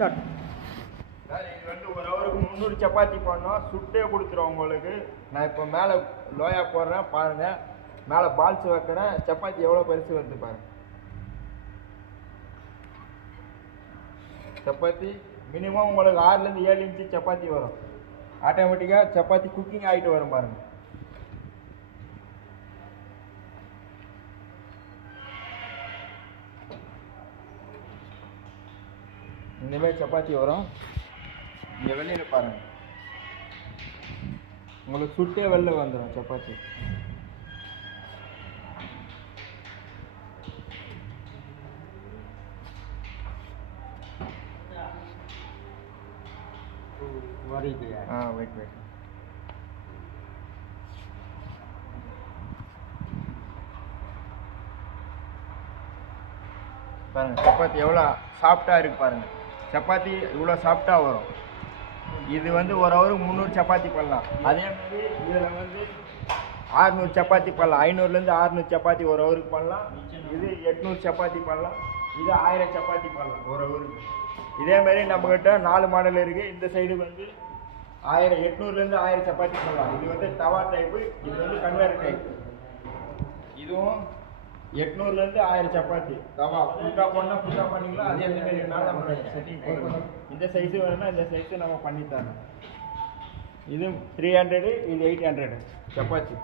Start. Sir இது வந்து ஒரு ஹவருக்கு 300 சப்பாத்தி பண்ணோம். சுட்டே கொடுத்துருவோம் உங்களுக்கு. நான் இப்போ மேலே லோயா போடுறேன் பாருங்கள். மேலே பால்ஸ் வைக்கிறேன். சப்பாத்தி எவ்வளோ பெருசு வருது பாருங்கள். சப்பாத்தி மினிமம் உங்களுக்கு 6லேருந்து 7 இன்ச்சு சப்பாத்தி வரும். ஆட்டோமேட்டிக்காக சப்பாத்தி குக்கிங் ஆகிட்டு வரும் பாருங்கள். இந்தமாரி சப்பாத்தி வரும். இங்கே வெளியில் பாருங்கள், உங்களுக்கு சுட்டே வெளில வந்துடும் சப்பாத்தி. வெயிட் பாருங்கள் சப்பாத்தி எவ்வளோ சாஃப்டாக இருக்குது பாருங்கள். சப்பாத்தி இவ்வளோ சாஃப்டாக வரும். இது வந்து ஒரு ஹவருக்கு 300 சப்பாத்தி பண்ணலாம். அதே மாதிரி இதில் வந்து 600 சப்பாத்தி பண்ணலாம். 500லேருந்து 600 சப்பாத்தி ஒரு ஹவருக்கு பண்ணலாம். இது 800 சப்பாத்தி பண்ணலாம். இது 1000 சப்பாத்தி பண்ணலாம் ஒரு ஹவருக்கு. இதேமாரி நம்மக்கிட்ட 4 மாடல் இருக்குது. இந்த சைடு வந்து 800லேருந்து 1000 சப்பாத்தி பண்ணலாம். இது வந்து தவா டைப்பு, இது வந்து கன்வேர் டைப். இதுவும் 800லேருந்து 1000 சப்பாத்தி தவா. ஃபுல்லாக பண்ணால் ஃபுல்லாக பண்ணிக்கலாம். அதே மாதிரி வேணாலும் நம்ம செட்டிங் போடலாம். இந்த சைஸு வேணும்னா இந்த சைஸு நம்ம பண்ணித்தரோம். இது 300, இது 800 சப்பாத்தி.